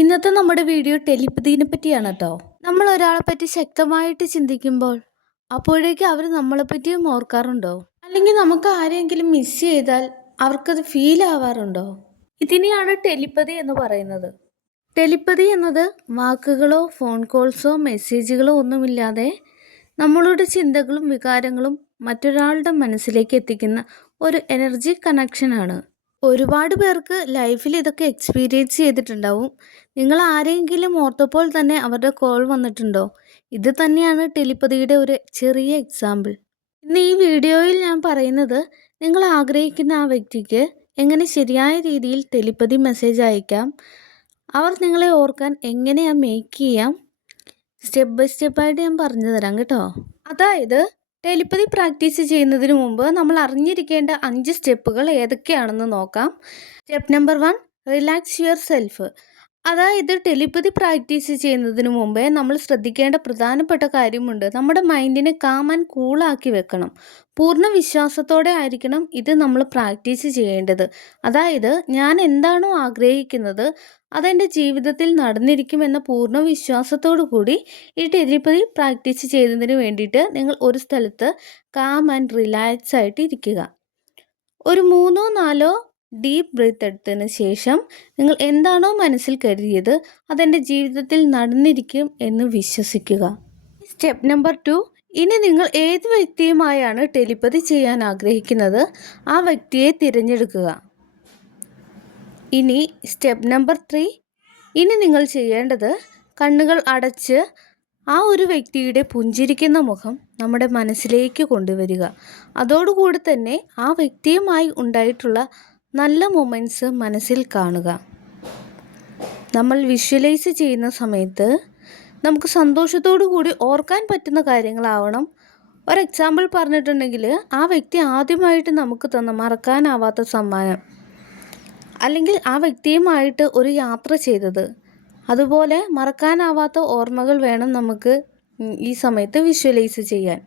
ഇന്നത്തെ നമ്മുടെ വീഡിയോ ടെലിപ്പതിനെ പറ്റിയാണ് കേട്ടോ. നമ്മൾ ഒരാളെ പറ്റി ശക്തമായിട്ട് ചിന്തിക്കുമ്പോൾ അപ്പോഴേക്കും അവർ നമ്മളെ പറ്റിയും ഓർക്കാറുണ്ടോ? അല്ലെങ്കിൽ നമുക്ക് ആരെങ്കിലും മിസ് ചെയ്താൽ അവർക്കത് ഫീൽ ആവാറുണ്ടോ? ഇതിനെയാണ് ടെലിപ്പതി എന്ന് പറയുന്നത്. ടെലിപ്പതി എന്നത് വാക്കുകളോ ഫോൺ കോൾസോ മെസ്സേജുകളോ ഒന്നുമില്ലാതെ നമ്മളുടെ ചിന്തകളും വികാരങ്ങളും മറ്റൊരാളുടെ മനസ്സിലേക്ക് എത്തിക്കുന്ന ഒരു എനർജി കണക്ഷനാണ്. ഒരുപാട് പേർക്ക് ലൈഫിൽ ഇതൊക്കെ എക്സ്പീരിയൻസ് ചെയ്തിട്ടുണ്ടാവും. നിങ്ങൾ ആരെങ്കിലും ഓർത്തപ്പോൾ തന്നെ അവരുടെ കോൾ വന്നിട്ടുണ്ടോ? ഇത് തന്നെയാണ് ടെലിപ്പതിയുടെ ഒരു ചെറിയ എക്സാമ്പിൾ. ഇന്ന് ഈ വീഡിയോയിൽ ഞാൻ പറയുന്നത് നിങ്ങൾ ആഗ്രഹിക്കുന്ന ആ വ്യക്തിക്ക് എങ്ങനെ ശരിയായ രീതിയിൽ ടെലിപ്പതി മെസ്സേജ് അയക്കാം, അവർ നിങ്ങളെ ഓർക്കാൻ എങ്ങനെയാണ് മേക്ക് ചെയ്യാം, സ്റ്റെപ്പ് ബൈ സ്റ്റെപ്പായിട്ട് ഞാൻ പറഞ്ഞു തരാം കേട്ടോ. അതായത് ടെലിപ്പതി പ്രാക്ടീസ് ചെയ്യുന്നതിന് മുമ്പ് നമ്മൾ അറിഞ്ഞിരിക്കേണ്ട 5 സ്റ്റെപ്പുകൾ ഏതൊക്കെയാണെന്ന് നോക്കാം. Step number 1, relax your self. അതായത് ടെലിപ്പതി പ്രാക്ടീസ് ചെയ്യുന്നതിന് മുമ്പേ നമ്മൾ ശ്രദ്ധിക്കേണ്ട പ്രധാനപ്പെട്ട കാര്യമുണ്ട്. നമ്മുടെ മൈൻഡിനെ കാം ആൻഡ് കൂളാക്കി വെക്കണം. പൂർണ്ണ വിശ്വാസത്തോടെ ആയിരിക്കണം ഇത് നമ്മൾ പ്രാക്ടീസ് ചെയ്യേണ്ടത്. അതായത് ഞാൻ എന്താണോ ആഗ്രഹിക്കുന്നത് അതെൻ്റെ ജീവിതത്തിൽ നടന്നിരിക്കുമെന്ന പൂർണ്ണ വിശ്വാസത്തോടു കൂടി ഈ ടെലിപ്പതി പ്രാക്ടീസ് ചെയ്യുന്നതിന് വേണ്ടിയിട്ട് നിങ്ങൾ ഒരു സ്ഥലത്ത് കാം ആൻഡ് റിലാക്സ് ആയിട്ട് ഇരിക്കുക. ഒരു 3-4 ഡീപ്പ് ബ്രീത്ത് എടുത്തതിന് ശേഷം നിങ്ങൾ എന്താണോ മനസ്സിൽ കരുതിയത് അതെൻ്റെ ജീവിതത്തിൽ നടന്നിരിക്കും എന്ന് വിശ്വസിക്കുക. സ്റ്റെപ്പ് നമ്പർ 2, ഇനി നിങ്ങൾ ഏത് വ്യക്തിയുമായാണ് ടെലിപ്പതി ചെയ്യാൻ ആഗ്രഹിക്കുന്നത് ആ വ്യക്തിയെ തിരഞ്ഞെടുക്കുക. ഇനി സ്റ്റെപ്പ് നമ്പർ 3, ഇനി നിങ്ങൾ ചെയ്യേണ്ടത് കണ്ണുകൾ അടച്ച് ആ ഒരു വ്യക്തിയുടെ പുഞ്ചിരിക്കുന്ന മുഖം നമ്മുടെ മനസ്സിലേക്ക് കൊണ്ടുവരിക. അതോടുകൂടി തന്നെ ആ വ്യക്തിയുമായി ഉണ്ടായിട്ടുള്ള നല്ല മൊമെൻറ്റ്സ് മനസ്സിൽ കാണുക. നമ്മൾ വിഷ്വലൈസ് ചെയ്യുന്ന സമയത്ത് നമുക്ക് സന്തോഷത്തോടു കൂടി ഓർക്കാൻ പറ്റുന്ന കാര്യങ്ങളാവണം. ഒരു എക്സാമ്പിൾ പറഞ്ഞിട്ടുണ്ടെങ്കിൽ ആ വ്യക്തി ആദ്യമായിട്ട് നമുക്ക് തന്ന മറക്കാനാവാത്ത സമ്മാനം, അല്ലെങ്കിൽ ആ വ്യക്തിയുമായിട്ട് ഒരു യാത്ര ചെയ്തത്, അതുപോലെ മറക്കാനാവാത്ത ഓർമ്മകൾ വേണം നമുക്ക് ഈ സമയത്ത് വിഷ്വലൈസ് ചെയ്യാൻ.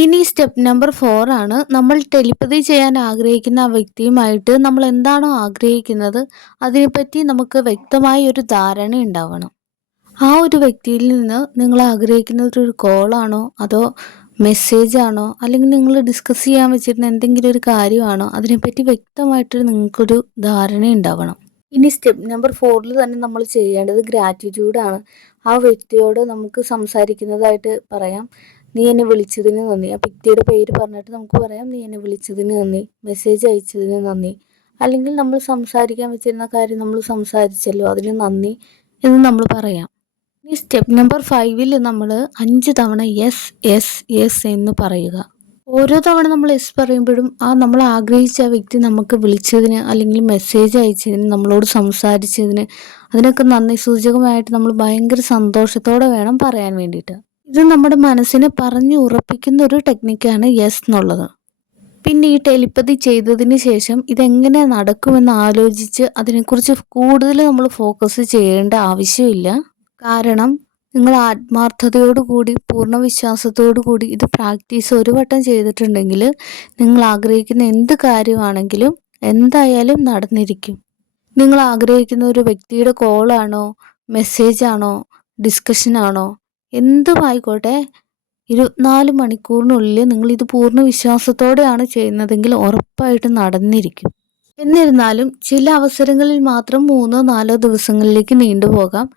ഇനി സ്റ്റെപ്പ് നമ്പർ 4 ആണ്. നമ്മൾ ടെലിപ്പതി ചെയ്യാൻ ആഗ്രഹിക്കുന്ന ആ വ്യക്തിയുമായിട്ട് നമ്മൾ എന്താണോ ആഗ്രഹിക്കുന്നത് അതിനെപ്പറ്റി നമുക്ക് വ്യക്തമായ ഒരു ധാരണ ഉണ്ടാവണം. ആ ഒരു വ്യക്തിയിൽ നിന്ന് നിങ്ങൾ ആഗ്രഹിക്കുന്നത് ഒരു കോളാണോ അതോ മെസ്സേജാണോ അല്ലെങ്കിൽ നിങ്ങൾ ഡിസ്കസ് ചെയ്യാൻ വെച്ചിരുന്ന എന്തെങ്കിലും ഒരു കാര്യമാണോ അതിനെപ്പറ്റി വ്യക്തമായിട്ട് നിങ്ങൾക്കൊരു ധാരണ ഉണ്ടാവണം. ഇനി സ്റ്റെപ്പ് നമ്പർ 4 തന്നെ നമ്മൾ ചെയ്യേണ്ടത് ഗ്രാറ്റിറ്റ്യൂഡാണ്. ആ വ്യക്തിയോട് നമുക്ക് സംസാരിക്കുന്നതായിട്ട് പറയാം, നീ എന്നെ വിളിച്ചതിന് നന്ദി. ആ വ്യക്തിയുടെ പേര് പറഞ്ഞിട്ട് നമുക്ക് പറയാം, നീ എന്നെ വിളിച്ചതിന് നന്ദി, മെസ്സേജ് അയച്ചതിന് നന്ദി, അല്ലെങ്കിൽ നമ്മൾ സംസാരിക്കാൻ വെച്ചിരുന്ന കാര്യം നമ്മൾ സംസാരിച്ചല്ലോ അതിന് നന്ദി എന്ന് നമ്മൾ പറയാം. ഈ സ്റ്റെപ്പ് നമ്പർ 5ൽ നമ്മൾ 5 തവണ യെസ് യെസ് യെസ് എന്ന് പറയുക. ഓരോ തവണ നമ്മൾ യെസ് പറയുമ്പോഴും ആ നമ്മൾ ആഗ്രഹിച്ച വ്യക്തി നമുക്ക് വിളിച്ചതിന് അല്ലെങ്കിൽ മെസ്സേജ് അയച്ചതിന് നമ്മളോട് സംസാരിച്ചതിന് അതിനൊക്കെ നന്ദി സൂചകമായിട്ട് നമ്മൾ ഭയങ്കര സന്തോഷത്തോടെ വേണം പറയാൻ വേണ്ടിയിട്ട്. ഇത് നമ്മുടെ മനസ്സിനെ പറഞ്ഞു ഉറപ്പിക്കുന്ന ഒരു ടെക്നിക്കാണ് യെസ് എന്നുള്ളത്. പിന്നെ ഈ ടെലിപ്പതി ചെയ്തതിന് ശേഷം ഇതെങ്ങനെ നടക്കുമെന്ന് ആലോചിച്ച് അതിനെക്കുറിച്ച് കൂടുതൽ നമ്മൾ ഫോക്കസ് ചെയ്യേണ്ട ആവശ്യമില്ല. കാരണം നിങ്ങൾ ആത്മാർത്ഥതയോടുകൂടി പൂർണ്ണ വിശ്വാസത്തോടുകൂടി ഇത് പ്രാക്ടീസ് ഒരു വട്ടം ചെയ്തിട്ടുണ്ടെങ്കിൽ നിങ്ങൾ ആഗ്രഹിക്കുന്ന എന്ത് കാര്യമാണെങ്കിലും എന്തായാലും നടന്നിരിക്കും. നിങ്ങൾ ആഗ്രഹിക്കുന്ന ഒരു വ്യക്തിയുടെ കോളാണോ മെസ്സേജാണോ ഡിസ്കഷനാണോ എന്തുമായിക്കോട്ടെ 24 മണിക്കൂറിനുള്ളിൽ നിങ്ങളിത് പൂർണ്ണ വിശ്വാസത്തോടെയാണ് ചെയ്യുന്നതെങ്കിൽ ഉറപ്പായിട്ടും നടന്നിരിക്കും. എന്നിരുന്നാലും ചില അവസരങ്ങളിൽ മാത്രം 3-4 ദിവസങ്ങളിലേക്ക് നീണ്ടുപോകാം.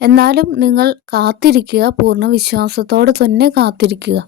എന്നാലും നിങ്ങൾ കാത്തിരിക്കുക, പൂർണ്ണ വിശ്വാസത്തോടെ തന്നെ കാത്തിരിക്കുക.